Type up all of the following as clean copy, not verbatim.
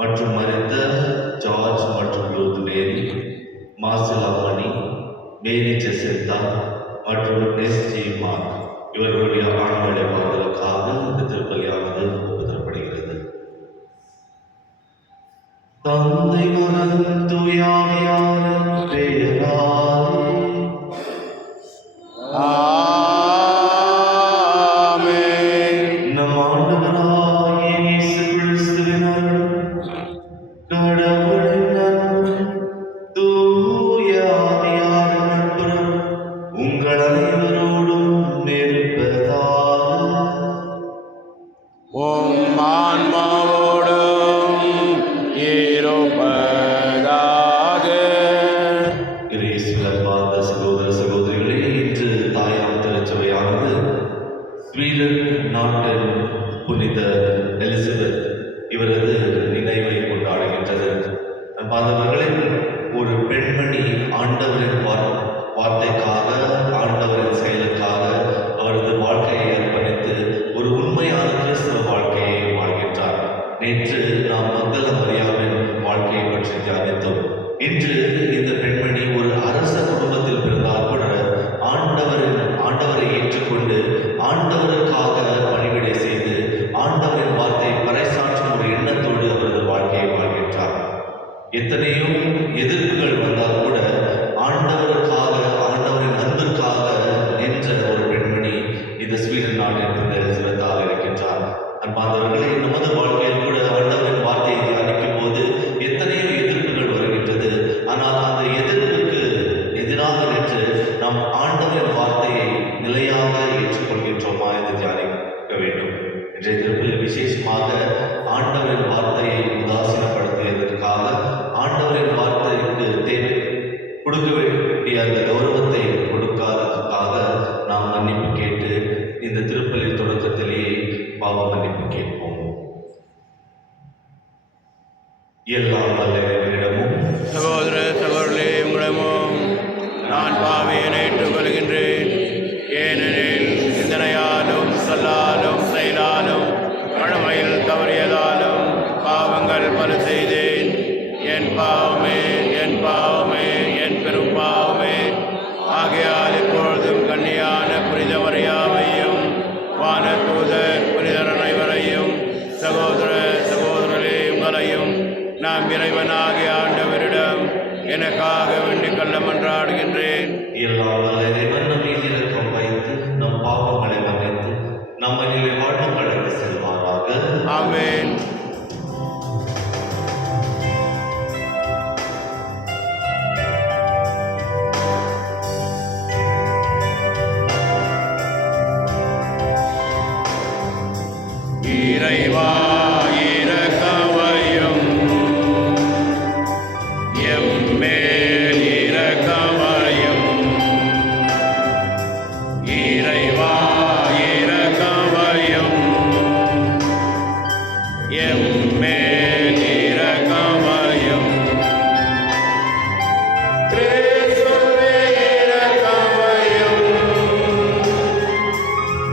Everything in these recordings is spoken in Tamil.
மற்றும் மரித்த ஜார்ஜ் மற்றும் ரூத் மேரி, மார்செலா மணி, மேரி ஜெசிந்தா மற்றும் எஸ்.ஜி. மார்க் இவர்களுடைய ஆண்களை வாழ்வதற்காக இந்த திருப்பலியானது ஒப்புதரப்படுகிறது. தந்தை மகன் தூய ஆவியாரின் பெயராலே நம் ஆண்டவராகிய இயேசு கிறிஸ்துவின் அருளும் கடவுளின் அன்பும் தூய ஆவியாரின் நட்புறவும் உங்கள் அனைவரோடும் இருப்பதாக. உம் ஆன்மாவோடும் இருப்பதாக. இயேசுவில் பார்த்த சகோதர சகோதரிகளே, இன்று தாயாம் திருச்சபையானது ஸ்வீடன் நாட்டின் புனித எலிசபெத் இவரது நினைவை கொண்டாடுகின்றது. பாதவர்களே, ஒரு பெண்மணி ஆண்டவரின் வார்த்தைக்காக, ஆண்டவரின் செயலுக்காக அவரது வாழ்க்கையை அர்ப்பணித்து ஒரு உண்மையான கிறிஸ்தவ வாழ்க்கையை வாழ்கின்றார். நேற்று நாம் மக்தல மரியாவின் வாழ்க்கையை பற்றி தியானித்தோம். இன்று இந்த பெண்மணி ஒரு அரச குடும்பத்தில் பிறந்தால் கூட ஆண்டவரை ஏற்றுக்கொண்டு ஆண்டவருக்காக பணிவிடை செய்து ஆண்டவரின் வார்த்தை பறைசாற்றும் ஒரு எண்ணத்தோடு அவரது வாழ்க்கையை வாழ்கின்றார். எத்தனையோ எதிர்ப்புகள் வந்தால் கூட ஆண்டவருக்காக, ஆண்டவரின் அன்பிற்காக நின்ற ஒரு பெண்மணி இந்த ஸ்வீடன் நாட்டின் புனித எலிசபெத்தாக இருக்கின்றார். அன்பார்ந்தவர்களே, நமது வாழ்க்கையில் கூட ஆண்டவரின் வார்த்தையை தியானிக்கும் போது எத்தனையோ எதிர்ப்புகள் வருகின்றது. ஆனால் அந்த எதிர்ப்புக்கு எதிராக நின்று நாம் ஆண்டவரின் வார்த்தையை நிலையாக ஏற்றுக்கொள்கின்றோமா என்று தியானிக்க வேண்டும். இன்றைய திருப்பலில் விசேஷமாக ஆண்டவரின் வார்த்தையை உதாசீனப்படுத்தியதற்காக, ஆண்டவரின் வார்த்தைக்கு தேவை கொடுக்க வேண்டிய அந்த கௌரவத்தை கொடுக்காததற்காக நாம் மன்னிப்பு கேட்டு இந்த திருப்பலி தொடக்கத்திலேயே பாவ மன்னிப்பு கேட்போம். எல்லாம் வல்ல இறைவனிடமும் சகோதர சகோதரர்களே, உங்களிடமும் நான் பாவியனை ஏற்றுக்கொள்கின்றேன். ஏனெனில் சிந்தனையாலும் சொல்லாலும் செயலாலும் கடமையில் தவறியதாலும் பாவங்கள் பல செய்தேன். என் பாவமே, என் பாவமே, என் பெரும் பாவமே. ஆகையால் இப்பொழுதும் கன்னியான புனித மரியாவையும் வானதூதர் புனிதர் அனைவரையும் சகோதர சகோதரர்களே உங்களையும் நாம் இறைவனாகிய ஆண்டவரிடம் எனக்காக வேண்டிக் கொள்ள மன்றாடுகின்றேன். எல்லாம் வல்ல இறைவன் நம் மீது இரக்கம் வைத்து நம் பாவங்களை மன்னித்து நம்மை நிலை வாழ்வு அழைத்து செல்வாராக. ஆமென். இறைவா இரக்கம் எம்மேல் இரக்கமாயும் கிறிஸ்துவே இரக்கமாயும்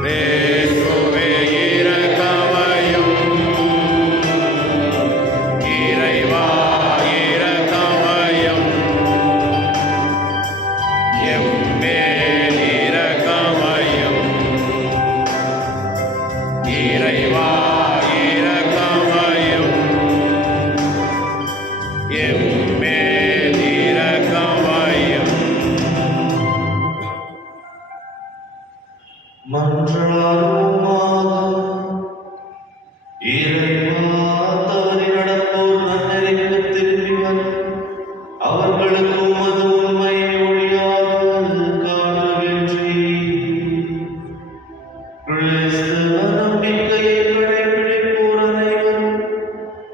கிறிஸ்துவே இரக்கமாயும் இறைவா இரக்கமாயும் எம்மேல் இரக்கமாயும் இறைவா இரக்கமாயும் எம்மேல் இரக்கமாயும் மன்றாடுவோமாக. இறைவா, தவறி நடப்போர் நன்னெறிக்குத் திரும்பி வர அவர்களுக்கு உமது உண்மையை ஒளியாக காட்டுகின்றீர். கிறிஸ்தவ நம்பிக்கையை கடைப்பிடிப்போர் அனைவரும்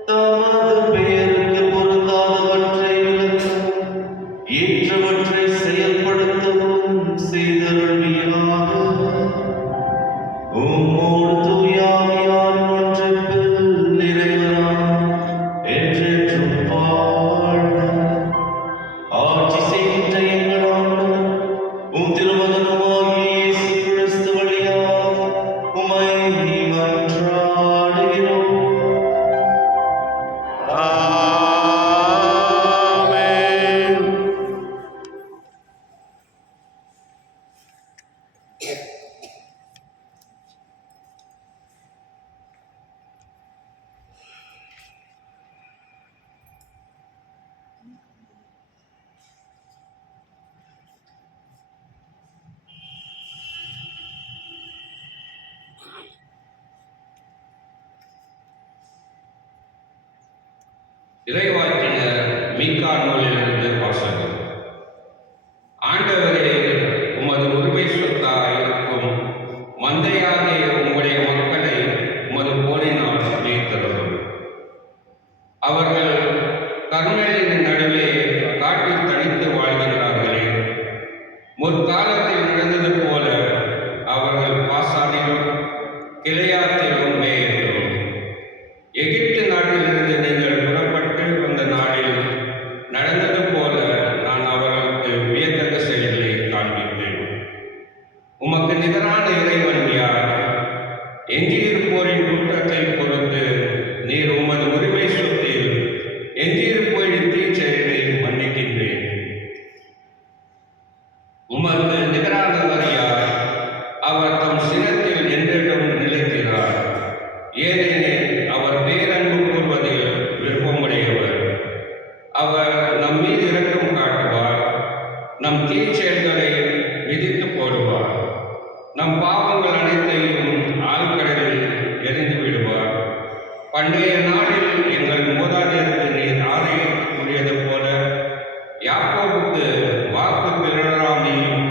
தமது பெயருக்கு பொருந்தாதவற்றை விலக்கவும் ஏற்றவற்றை செயல்படுத்தவும் செய்தருள்வீராக. உம்மோடு தூய ஆவியாரின் ஒன்றிப்பில் நிறைவராய் என்றென்றும் வாழ்ந்து ஆட்சி செய்கின்ற எங்கள் ஆண்டவர் உம் திருமகனுமாகிய இயேசு கிறிஸ்து வழியாக உம்மை மன்றாடுகிறோம். ஆமென். இறைவாக்கினர் மீகா நூலிலிருந்து வாசகம். ஆண்டவரே, உமது உரிமை சொத்தாய் இருக்கும் மந்தையாகிய உம்முடைய மக்களை உமது போரினால் மேய்த்தருளும். அவர்கள் கர்மேலின் நடுவே காட்டில் தனித்து வாழ்கின்றார்களே, முற்காலத்தில் நடந்தது போல அவர்கள் பாசானிலும் கிளையாத்திலும் மேயட்டும். எகிப்து நாட்டிலிருந்து நீங்கள் புறப்பட்டு வந்த நாளில் நடந்தது போல நான் அவர்களுக்கு வியத்தகு செயல்களை காண்பிப்பேன். உமக்கு நிகரான இறைவன் யார்? எஞ்சியிருப்போரின் குற்றத்தை பொறுத்து நீர் உமது உரிமை சொத்தில் எஞ்சியிருப்போரின் தீச்செயலை மன்னிக்கின்றேன். உமக்கு நிகரானவர் யார்? அவர் தம் சினத்தில் என்றிடம் நிலைக்கிறார். ஏனெனில் அவர் பேரன்பு கூறுவதில் விருப்பமுடையவர். அவர் நம் மீது இரக்கம் காட்டுவார். நம் தீச்செயல்களை விதித்து போடுவார். நம் பாவங்கள் அனைத்தையும் ஆழ்கடலில் எரிந்து விடுவார். பண்டைய நாளில் எங்கள் மூதாதையருக்கு நீர் ஆணை கூறியது போல யாக்கோபுக்கு வாக்கு பிறராமையும்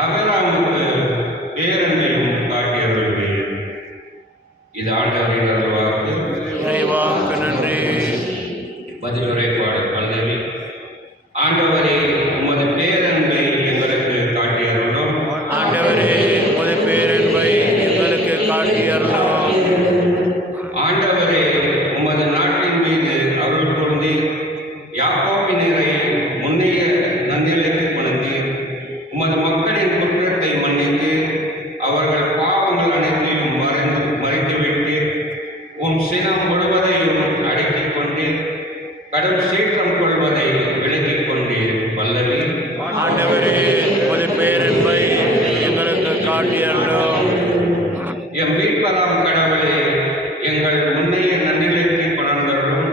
அபிராமுக்கு பேரன்பையும் காட்டியருள்வீர். இது ஆண்டவரின் அருள்வாக்கு. இறைவாக்கு நன்றி. பதிலுரைப்பாடு பல்லவி. ஆண்டவரே, உமது பேரன்பை எங்களுக்கு காட்டியருளும். ஆண்டவரே, உமது பேரன்பை எங்களுக்கு காட்டியருளும். ஆண்டவரே, உமது நாட்டின் மீது அருள் பொருந்தி யாக்கோபினரை முன்னைய நன்னிலைக்கு கொணர்ந்தீர். உமது மக்களின் குற்றத்தை மன்னித்து அவர்கள் பாவங்கள் அனைத்தையும் மறைத்துவிட்டு உம் சினம் முழுவதையும் அடக்கிக் கொண்டீர். கடும் சீற்றம் கொள்வதை விலக்கிக் கொண்டீர். பல்லவி. ஆண்டவரே, உமது பேரன்பை எங்களுக்கு காட்டியருளும். எம் மீட்பராம் கடவுளே, எங்கள் முன்னைய நன்னிலைக்கு கொணர்ந்தருளும்.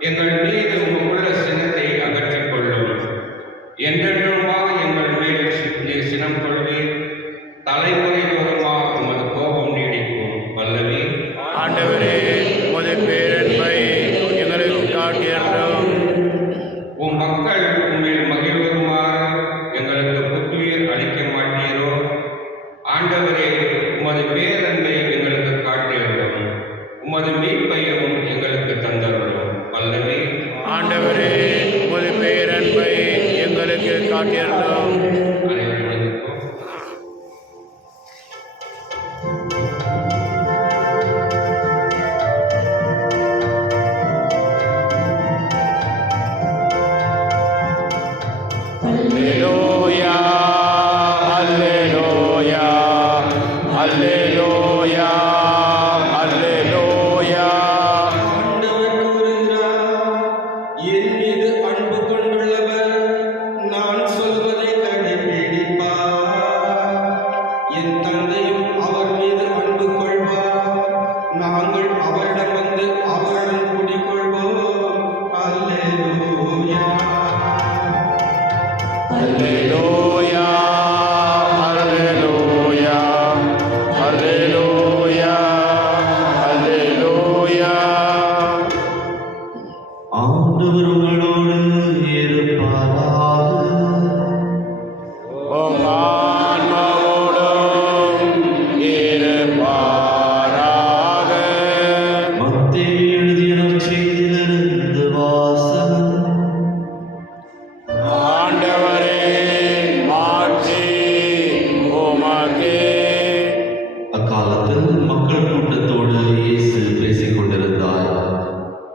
எங்கள் மீது உள்ள சினத்தை அகற்றிக் கொள்ளும். என்றென்றுமா எங்கள் மேல் நீர் சினம் கொள்வீர். தலைமுறை தோறுமா உமது கோபம் நீடிக்கும். பல்லவி. ஆண்டவரே, உமது பேரன்பை எங்களுக்கு காட்டியருளும். உம் மக்கள் உம்மில் மகிழ்வருமாறு எங்களுக்கு புத்துயிர் அளிக்க மாட்டீரோ? ஆண்டவரே, உமது பேரன்பை எங்களுக்கு காட்டியருளும். உமது மீட்பையும் எங்களுக்கு தந்தருளும். பல்லவி. ஆண்டவரே, உமது பேரன்பை எங்களுக்கு காட்டியருளும். அனைவரும் எழுந்திருப்போம்.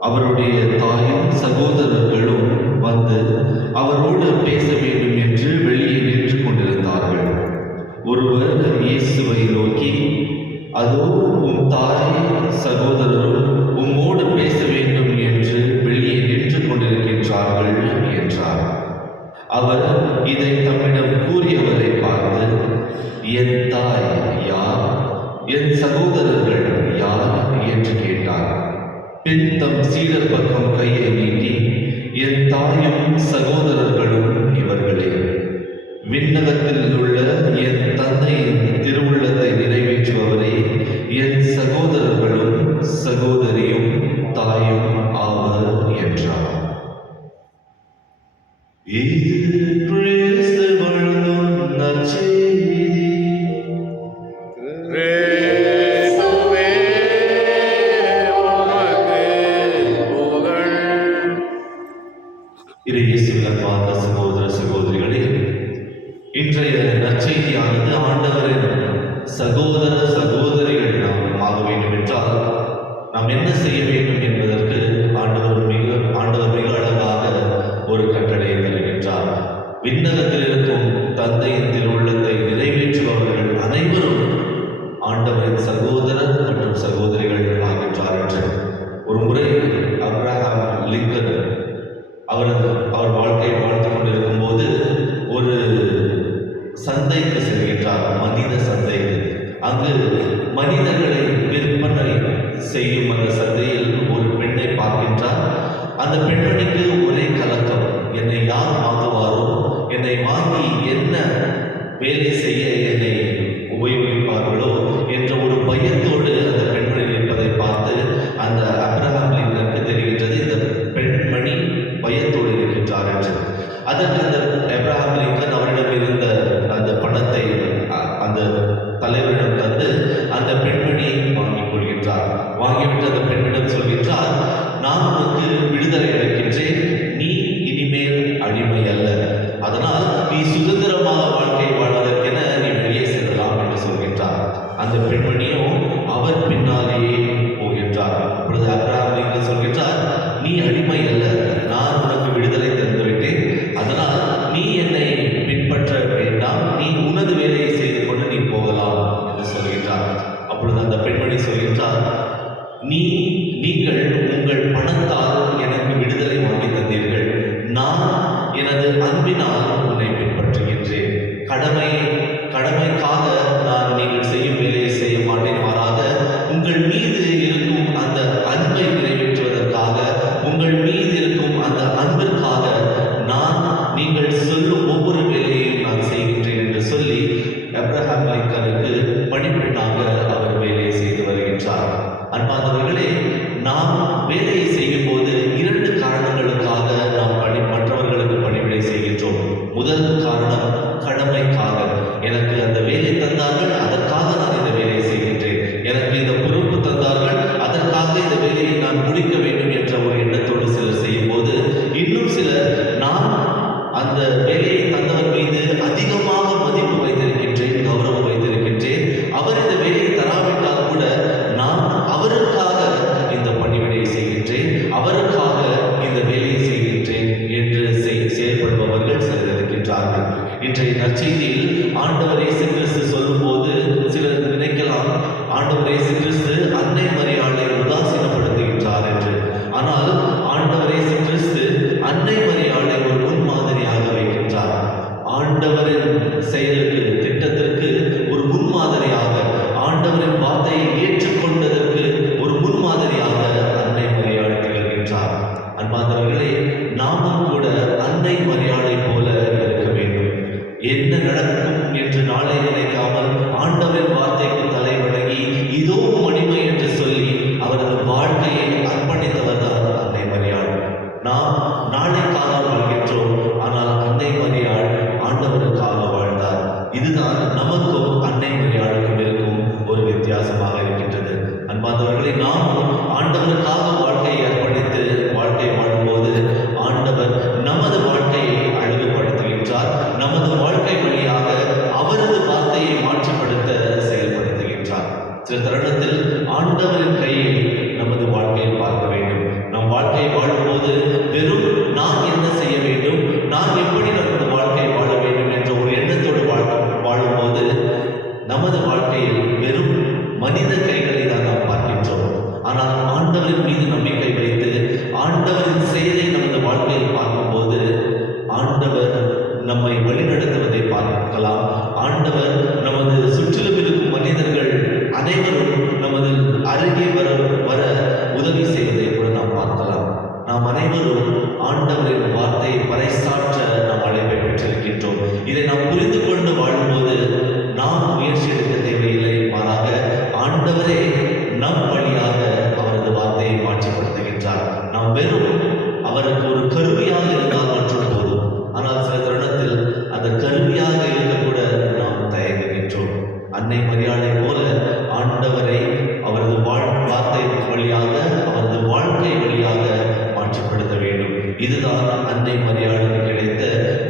அவருடைய தாயும் சகோதரர்களும் வந்து அவரோடு பேச வேண்டும் என்று வெளியே நின்று கொண்டிருந்தார்கள். ஒருவர் இயேசுவை நோக்கி, அதோ உம் தாய் சகோதரரும் உம்மோடு பேச வேண்டும் என்று வெளியே நின்று கொண்டிருக்கின்றார்கள் என்றார். அவர் இதை தம்மிடம் கூறியவரை பார்த்து, என் தாய் யார், என் சகோதரர்கள் யார் என்று கேட்டார். பின் தம் சீடர் பக்கம் கையை நீட்டி, என் தாயும் சகோதரர்களும் இவர்களே, விண்ணகத்தில் உள்ள என் தந்தையின் திருவுள்ளத்தை நிறைவேற்றுபவரே, என் சகோதரர்களும் சகோதரியும் தாயும் ஆவர் என்றார். இது கிறிஸ்து வழங்கும் நற்செய்தி. கிறிஸ்துவே, உமக்கு புகழ். இயேசுவில் அன்பார்ந்த சகோதர சகோதரிகளே, இன்றைய நற்செய்தியானது ஆண்டவரின் சகோதர சகோதரிகள் நாம் ஆக வேண்டும் என்றால் நாம் என்ன செய்ய வேண்டும் என்பதற்கு ஆண்டவர் மிக அழகாக ஒரு கட்டளையை தருகின்றார். விண்ணகத்தில் இருக்கும் தந்தையின் திருவுள்ளத்தை நிறைவேற்றுபவர்கள் அனைவரும் ஆண்டவரின் சகோதரர் மற்றும் சகோதரிகள் ஆகின்றார் என்று. ஒரு முறை அப்ரஹாம் லிங்கன் அவர் வாழ்க்கையை வாழ்ந்து கொண்டிருக்கும் போது ஒரு சந்தைக்கு செல்கின்றார், மனித சந்தைக்கு. அங்கு மனிதர்களை விற்பனை செய்யும் அந்த சந்தையில் ஒரு பெண்ணை பார்க்கின்றார். அந்த பெண்மணிக்கு ஒரே கலக்கம், என்னை யார் வாங்குவாரோ, என்னை வாங்கி என்ன வேலை செய்ய என்னை உபயோகிப்பார்களோ என்ற ஒரு பயத்தோடு அந்த பெண்மணி நிற்பதை பார்த்து அந்த அப்ரஹாம் லிங்கனுக்கு தெரிகின்றது, இந்த பெண்மணி பயத்தோடு இருக்கின்றார் என்று. அதற்கு அந்த அப்ரஹாம் லிங்கன் அவரிடம் இருந்த அந்த பணத்தை அந்த தலைவரிடம் தந்து அந்த பெண்மணியை வாங்கிக் கொள்கின்றார். வாங்கிவிட்டு அந்த பெண்ணிடம் சொல்கின்றார், நான் உனக்கு விடுதலை அளிக்கின்றேன், நீ இனிமேல் அடிமை அல்ல, அதனால் நீ சுதந்திரமாக வாழ்க்கை வாழ்வதற்கென நீ வெளியே செல்லலாம் என்று சொல்கின்றார். அந்த பெண்மணியும் அவர் பின்னாலேயே போகின்றார். அப்பொழுது அப்ரஹாம் லிங்கன் சொல்கின்றார், நீ அடிமை அல்ல, நான் உனக்கு விடுதலை தந்துவிட்டேன், அதனால் நீ என்னை பின்பற்ற வேண்டாம், நீ உனது வேலையை செய்து கொண்டு நீ போகலாம் என்று சொல்கின்றார். அப்பொழுது அந்த பெண்மணி சொல்கின்றார், நீங்கள் உங்கள் பணத்தால் எனக்கு விடுதலை வாங்கி தந்தீர்கள், நான் எனது அன்பினால் உன்னை பின்பற்றுகின்றேன். கடமைக்காக நான் நீங்கள் செய்யும் வேலையை செய்ய மாட்டேன், மாறாக உங்கள் மீது இருக்கும் அந்த அன்பை நிறைவேற்றுவதற்காக, உங்கள் மீது இருக்கும் அந்த அன்பிற்காக நான் நீங்கள் சொல்லும் ஒவ்வொரு வேலையையும் நான் செய்கின்றேன் என்று சொல்லி அப்ரஹாம் லிங்கனுக்கு பணிப்பெண்ணாக அவர் வேலையை செய்து வருகின்றார். அன்பார்ந்தவர்களே, நாம் வேலையை செய்யும் போது 2 காரணங்களுக்காக நாம் மற்றவர்களுக்கு பணிவிடை செய்கின்றோம். முதல் காரணம் கடமைக்காக. எனக்கு அந்த வேலை தந்தார்கள், அதற்காக நான் இந்த வேலையை செய்கின்றேன். எனக்கு இந்த பொறுப்பு தந்தார்கள், அதற்காக இந்த வேலையை நான் முடிக்க வேண்டும் என்ற ஒரு எண்ணத்தோடு சிலர் செய்யும் போது, இன்னும் சிலர் நான் அந்த வேலையை தந்தவர் மீது அதிகமாக மதிப்பு வைத்திருக்கின்றேன், கௌரவம் வைத்திருக்கின்றேன், அவர் இந்த வேலையை தராவிட்டால் கூட நான் அவருக்காக இந்த பணிவிடையை செய்கின்றேன், நாம் அனைவரும் ஆண்டவரின் வார்த்தையை பறைசாற்ற நாம் அழைப்பை பெற்றிருக்கின்றோம். இதை நாம் புரிந்து கொண்டு வாழும்போது நாம் முயற்சி எடுக்க தேவையில்லை. மாறாக ஆண்டவரே நம் வழியாக அவரது வார்த்தையை மாற்றிப்படுத்துகின்றார். நாம் வெறும் அவருக்கு ஒரு கருவியாக இருந்தால் மட்டும் போதும். ஆனால் சில தருணத்தில் அந்த கருவியாக இருக்கக்கூட நாம் தயங்குகின்றோம். அன்னை மரியாதை போல ஆண்டவரை அவரது வார்த்தை வழியாக அவரது வாழ்க்கை வழியாக மாற்றப்படுத்த வேண்டும். இதுதான் அன்னை மரியாதைக்கு கிடைத்த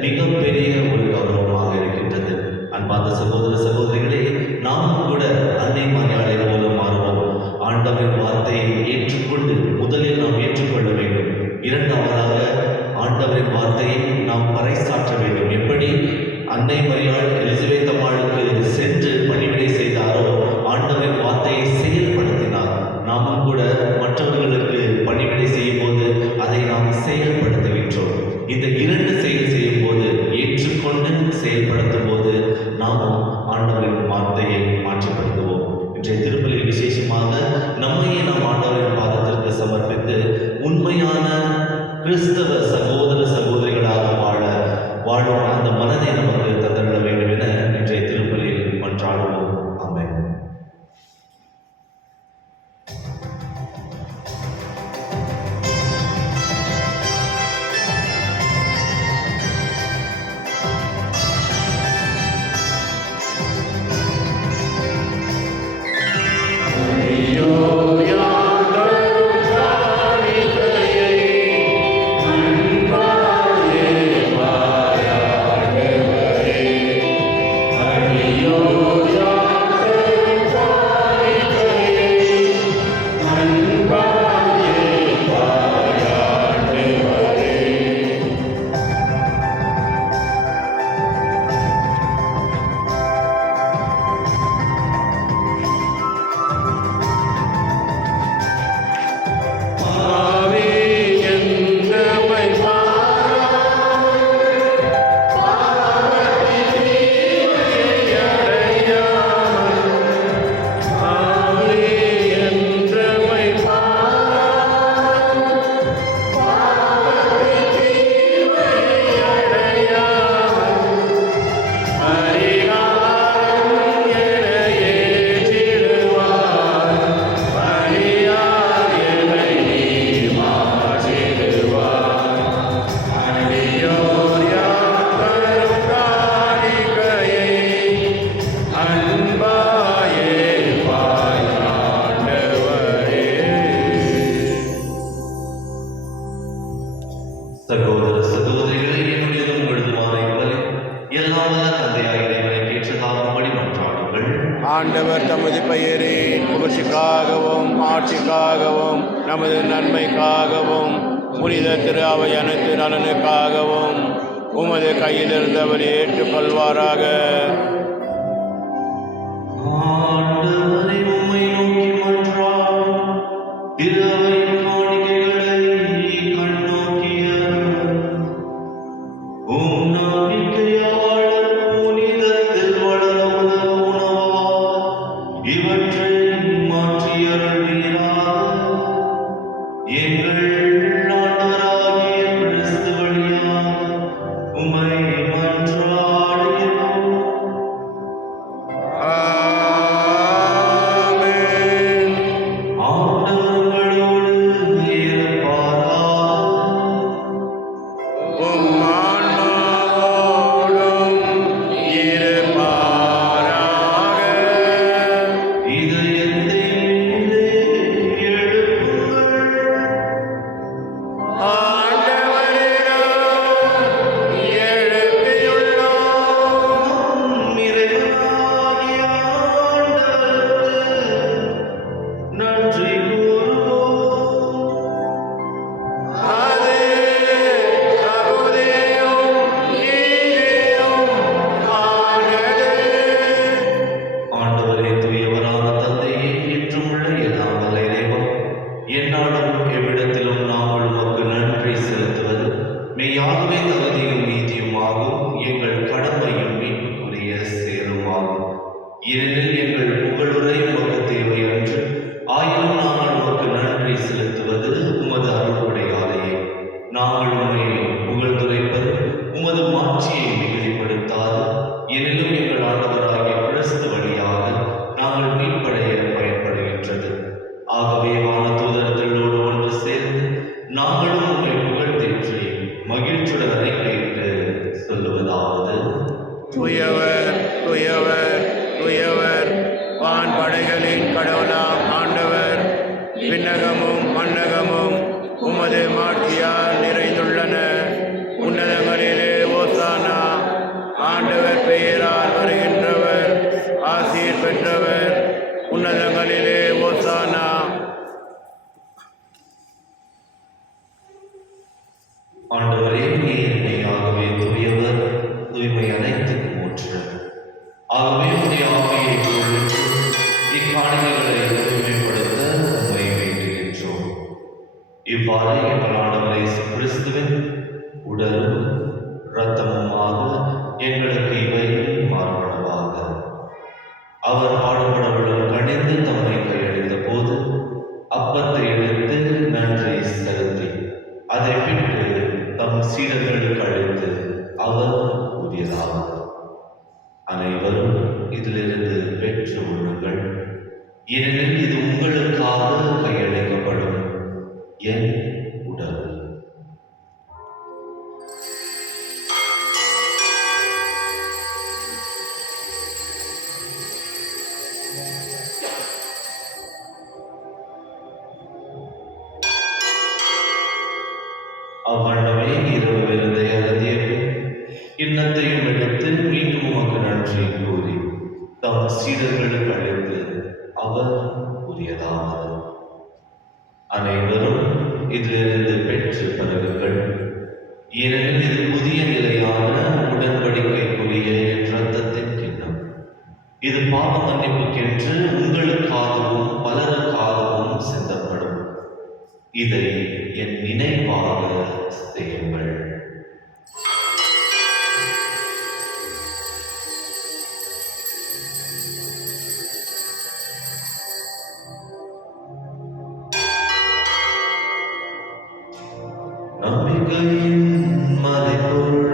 மிகப்பெரிய ஒரு கௌரவமாக இருக்கின்றது. அன்பார்ந்த சகோதர சகோதரிகளே, நாமும் கூட அன்னை மரியாதை போல மாறுவோம். ஆண்டவரின் வார்த்தையை ஏற்றுக்கொண்டு முதலில் நாம் ஏற்றுக்கொள்ள வேண்டும். இரண்டாவதாக ஆண்டவரின் வார்த்தையை நாம் பறைசாற்ற வேண்டும். எப்படி அன்னை மரியாள் எலிசபெத் அம்மாளுக்கு சென்று பணிவிடை செய்தாரோ ஆண்டவரின் வார்த்தையை செயல்படுத்தினார். நாமும் கூட மற்றவர்களுக்கு பணிவிடை செய்யும் போது அதை நாம் செயல்படுத்துகின்றோம். இந்த இரண்டு செயல் செய்யும் போது, ஏற்றுக்கொண்டு செயல்படுத்தும் போது நாமும் ஆண்டவரின் வார்த்தையை மாற்றப்படுத்துவோம். இன்றைய திருப்பலில் விசேஷமாக நம்மையே நாம் ஆண்டவரின் பாதத்திற்கு சமர்ப்பித்து உண்மையான கிறிஸ்தவ சகோதர சகோதரிகளாக வாழும் அந்த மனதை நமக்கு தந்திட வேண்டும் என இன்றைய திருப்பலில் மன்றாடுவோம். ஆமென். சகோதர சகோதரிகளே, என்னுடையதும் உங்களதுமான இப்பலி எல்லாம் வல்ல தந்தையாகிய இறைவனை கேட்டதாகும்படி மன்றாடுங்கள். ஆண்டவர் தமது பெயரின் புகழ்ச்சிக்காகவும் ஆட்சிக்காகவும் நமது நன்மைக்காகவும் புனித திரு அவை அனைத்து நலனுக்காகவும் உமது கையிலிருந்து அவர் ஏற்றுக்கொள்வாராக. ஆண்டவரை உம்மை நோக்கி மன்றாடும் திரு அவையின் காணிக்கைகளை கண்ணோக்கியவர். உம் நம்பிக்கையாளர் புனிதத்தில் வளர உதவுணவால் இவற்றை மாற்றியருள்வீராக. எங்கள் ஆண்டவராகிய கிறிஸ்து வழியாக உம்மை மன்றாடுகிறோம். ஆமென். ஆண்டவர் உங்களோடு இருப்பாராக. உம் ஆன்மாவோடும் இருப்பாராக. இதயத்தை மேலே எழுப்புங்கள். நாங்களும் உம்மை புகழ்ந்தேற்றி மகிழ்ச்சியுடன் அறிக்கையிட்டு சொல்லுவதாவது: தூயவர் தூயவர் தூயவர் வான் படைகளின் கடவுளாம் ஆண்டவர், விண்ணகமும் மண்ணகமும் உமது மாட்சியால் நிறைந்துள்ளன. உன்னதங்களிலே ஓசானா. ஆண்டவர் பெயரால் வருகின்றவர் ஆசீர் பெற்றவர். உன்னதங்களிலே ஓசானா. ஆண்டவரே, நீர் மெய்யாகவே தூயவர், தூய்மை அனைத்துக்கும் ஊற்று. ஆகவே உம்முடைய ஆவியை பொழிந்து இக்காணிக்கைகளை தூய்மைப்படுத்த உம்மை வேண்டுகின்றோம். இவ்வாறு எங்கள் ஆண்டவர் இயேசு கிறிஸ்துவின் உடலும் இரத்தமுமாக எங்களுக்கு இவை மாறுபடுவாக. அவர் பாடுபடவுடன் கணிந்து தம்மை கையளித்த போது அப்பத்தை எடுத்து நன்றி செலுத்தி அதை விட்டு தம் சீடர்களுக்கு அளித்து அவர் கூறியதாவது: அனைவரும் இதிலிருந்து பெற்று உண்ணுங்கள், ஏனெனில் இது உங்களுக்காக கையளிக்கப்படும் என் உடல். அவ்வண்ணமே இரவு விருந்தை அருந்திய பின் கிண்ணத்தையும் எடுத்து மீண்டும் உமக்கு நன்றி கூறி தம் சீடர்களுக்கு அளித்து அவர் கூறியதாவது: அனைவரும் இதிலிருந்து பெற்று பருகுங்கள், ஏனெனில் இது புதிய நிலையான உடன்படிக்கைக்குரிய என் இரத்தத்தின் கிண்ணம். இது பாவ மன்னிப்புக்கென்று உங்களுக்காகவும் பலருக்காகவும் சிந்தப்படும். இதை என் நினைவாக செய்யுங்கள். நம்பிக்கையின் மறைபொருள்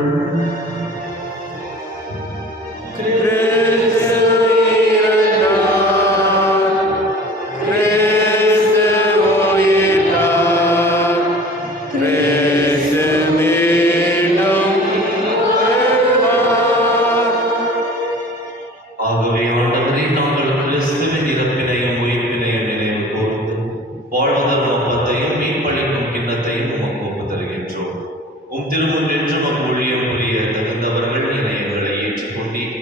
ஆகவே ஆண்டவரே, நாங்கள் கிறிஸ்துவின் இறப்பினையும் உயிர்ப்பினையும் நினைவு கூர்ந்து வாழ்வதன் ஒப்பத்தையும் மீட்பளிக்கும் கிண்ணத்தையும் உமக்கு ஒப்புத் தருகின்றோம். உம் திருமுன்னின்று உமக்கு ஊழியம் புரிய தகுந்தவர்கள் என எங்களை ஏற்றுக்கொண்டீர்.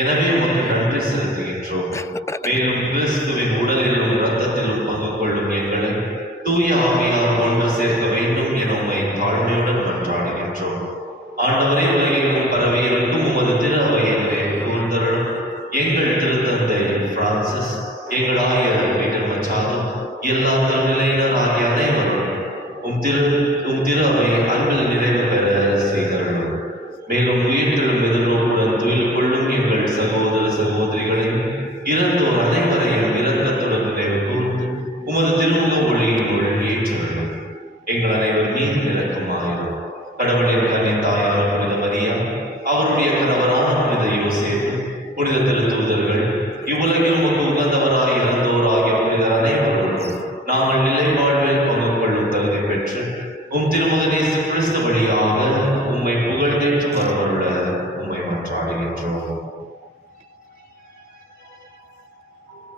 எனவே உமக்கு நன்றி செலுத்துகின்றோம். மேலும் கிறிஸ்துவின் உடலிலும் இரத்தத்திலும் பங்கு கொள்ளும் எங்களை தூய ஆவியார் ஒன்று சேர்க்க வேண்டும் என உம்மை தாழ்மையுடன் மன்றாடுகின்றோம். ஆண்டவரே, உலகெங்கும் பரவியிருக்கும் உமது திரு அவையிலே கூர்ந்தருளும் எங்கள் திருத்தந்தை பிரான்சிஸ், எங்கள் ஆயர் பீட்டர் மச்சாது, எல்லா திருநிலையினர் ஆகிய அனைவரும் உம் திரு அவை அன்பில் நிறைவு பெற செய்தருளும். மேலும் உயிர்த்தெழும் எதிர்நோக்குடன் துயில் கொள்ளும் எங்கள் சகோதர சகோதரிகளின் இறந்தோர் அனைவரையும் இரக்கத்துடன் நினைவு கூர்ந்து உமது திருமுக ஒளியினுள் ஏற்றுள்ளோம். எங்கள் அனைவர் மீது இரக்கமாயிரும். கடவுளின் கன்னி தாயார் புனித மரியா, அவருடைய கணவரான புனித யோசேப்பு, புனித திருத்தூதர்கள், இவ்வுலகில் உமக்கு உகந்தவராய் இறந்தோர் ஆகிய புனிதர் அனைவரும் நாங்கள் நிலை வாழ்வில் பங்கு கொள்ளும் தகுதி பெற்று உம் திருமகன் இயேசு கிறிஸ்து வழியாக உம்மை புகழ்ந்தேற்று வரவருள உம்மை மன்றாடுகின்றோம்.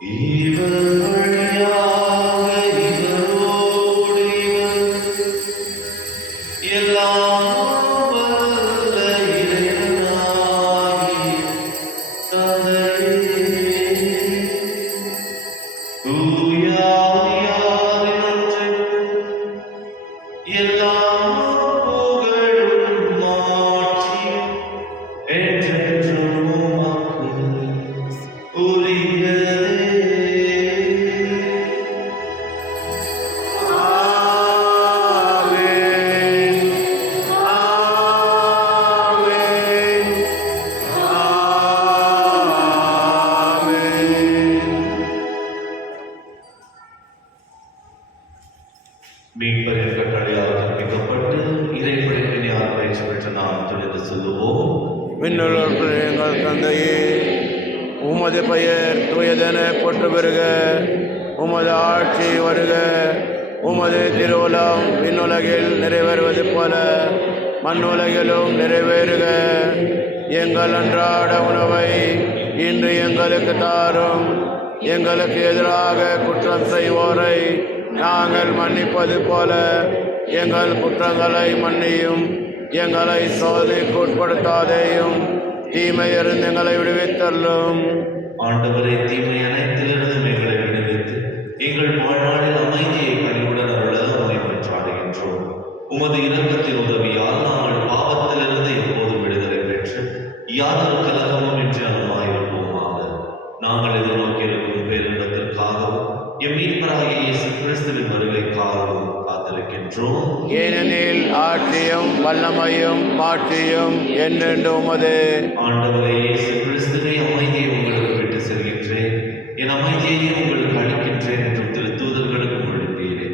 இவர் வழியாக இவரோடு இவர் எல்லாம் வல்ல இறைவனாகிய தந்தையே, தூய ஆவியாரின் ஒன்றிப்பு எல்லா புகழும் மாட்சியும் என்றென்றும் உமக்கு உரியதே. மீட்பரின் கட்டளையால் கற்பிக்கப்பட்டு இறைப்படைப்பினால் பயிற்சி பெற்ற நாம் துணிந்து சொல்லுவோம்: விண்ணுலகில் எங்கள் தந்தையே, உமது பெயர் தூயதென போற்று பெறுக. உமது ஆட்சி வருக. உமது திருவுளம் விண்ணுலகில் நிறைவேறுவது போல மண்ணுலகிலும் நிறைவேறுக. எங்கள் அன்றாட உணவை இன்று எங்களுக்கு தாரும். எங்களுக்கு எதிராக குற்றம் செய்வோரை நாங்கள் மன்னிப்பது போல எங்கள் குற்றங்களை மன்னியும். எங்களை சோதனைக்கு உட்படுத்தாதேயும், தீமையிலிருந்து எங்களை விடுவித்தள்ளும். ஆண்டவரே, தீமை அனைத்திலிருந்தும் எங்களை விடுவித்து எங்கள் வாழ்நாளில் அமைதியை கனிவுடன் அருள உம்மை மன்றாடுகின்றோம். உமது இரக்கத்தின் உதவியால் நாங்கள் பாவத்திலிருந்து எப்போதும் விடுதலை பெற்று யாதொரு கலகமும் இன்றி நலமாயிருப்போமாக. நாங்கள் எதிர்நோக்கியிருக்கும் பேரின்பத்திற்காகவும் எம் மீட்பராகிய இயேசு கிறிஸ்துவின் வருகைக்காகவும் காத்திருக்கின்றோம். ஏனெனில் ஆட்சியும் வல்லமையும் மாட்சியும் என்றென்று உமது. ஆண்டவரே இயேசு கிறிஸ்துவே, அமைதியை உங்களுக்கு விட்டு செல்கின்றேன், என் அமைதியையே உங்களுக்கு அளிக்கின்றேன் என்றும் திருத்தூதர்களுக்கு மொழிந்தீரே.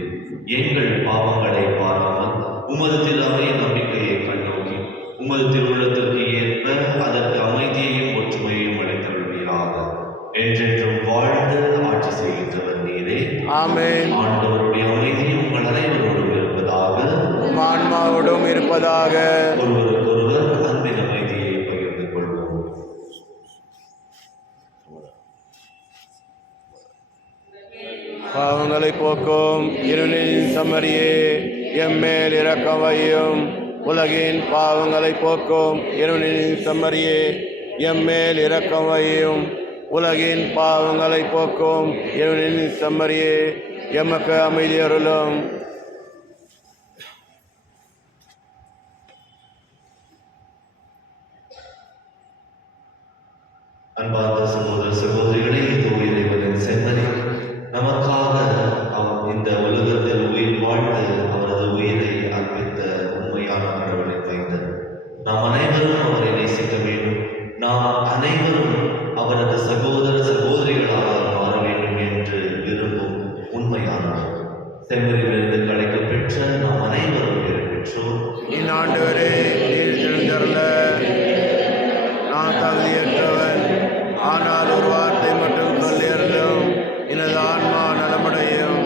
எங்கள் பாவங்களை பாராமல் உமது திரு அவையின் நம்பிக்கையை கண்ணோக்கி உமது திருவுள்ளத்திற்கு ஏற்ப அதற்கு அமைதியையும் ஒற்றுமையையும் அளித்தருள்வீராக. என்றென்றும் வாழ்ந்து ஆட்சி செய்கின்றவர் நீரே. ஆமென். ஆண்டவருடைய அமைதியும் உங்கள் அனைவரோடும் இருப்பதாக, உம் ஆன்மாவோடும் இருப்பதாக. ஒருவருக்கொருவர் அன்பின் அமைதியை பகிர்ந்து கொள்வோம். பாவங்களை போக்கும் இருளின் சம்மரியே, எம்மேல் இரக்கம் வையும். உலகின் பாவங்களை போக்கும் இருளின் சம்மரியே, எம்மேல் இரக்கம் வையும். உலகின் பாவங்களை போக்கும் இருளின் சம்மரியே, எமக்கு அமைதி அருளும். அன்பார்ந்த சகோதர சகோதரிகளே, இது இறைவனின் செம்மறி நமக்காக இந்த உலகத்தில் உயிர் வாழ்ந்து அவரது உயிரை அர்ப்பித்த உண்மையான கடவுளின் மைந்தர். நாம் அனைவரும் அவரை நேசிக்க வேண்டும். நாம் அனைவரும் அவரது சகோதர சகோதரிகளாக மாற வேண்டும் என்று விரும்பும் உண்மையானவர். செம்மறியிலிருந்து கிடைக்க பெற்ற நாம் அனைவரும் பேர் பெற்றோர். இந்நாண்டு வரை நீர் தெரிந்தருள நான் தகுதியற்றவன், ஆனால் ஒரு வார்த்தை மட்டும் சொல்லியிருந்தும் எனது ஆன்மா நலமடையும்.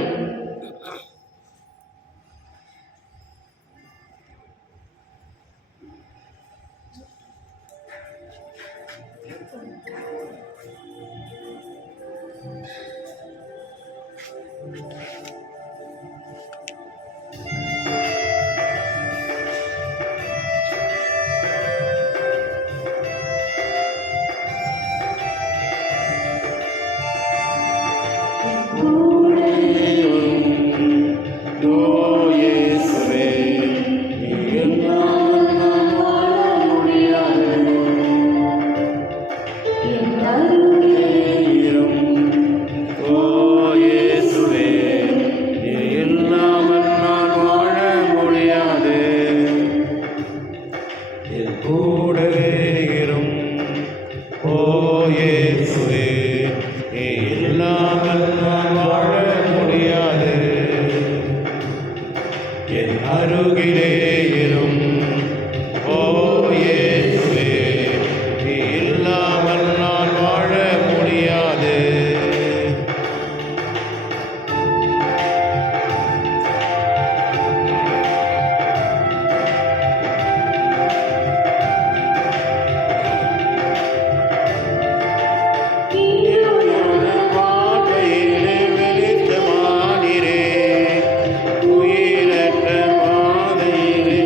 உயிரற்ற பாதையிலே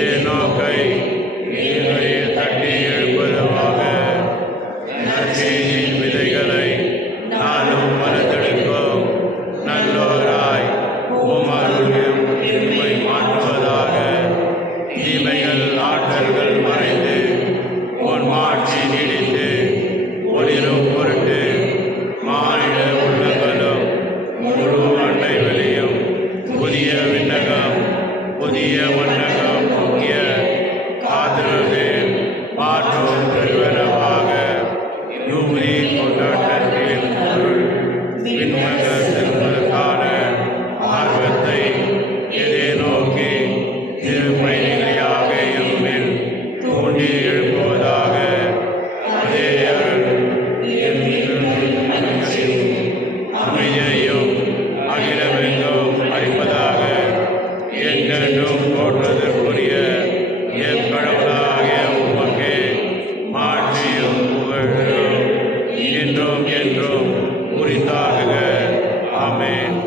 நோக்கை இவையில் தட்டி எழுப்பதுவாக. நற்செய்தியின் விதைகளை நானும் வளர்த்தெடுக்கும் நல்லோராய் உமருளும் இருமை மாற்றுவதாக. தீமைகள் ஆற்றல்கள் மறைந்து உன் மாட்சி நீடித்து ஒளிரும் பொருட்டு மாநில உள்ளங்களும் முழு அண்டை வெளியும் புதிய விண்ணகம் புதிய மன்னகம் முக்கிய காத்திரது மாற்றம் பெறுவனவாக. யூபிலி கொண்டாட்டத்தின் பொருள் விண்மக திருமணக்கான ஆர்வத்தை எதை நோக்கி திருப்பயணிகளாக எம்மில் தூண்டி எழுப்புவதாக. அதே அருள் என் அமைதியையும் அகிலமெங்கும் அளிப்பதாக. என்றென்றும் போற்றுவதற்குரிய என் கடவுளாகிய உமக்கே மாட்சியும் புகழும் என்றும் என்றும் உரித்தாகுக. ஆமென்.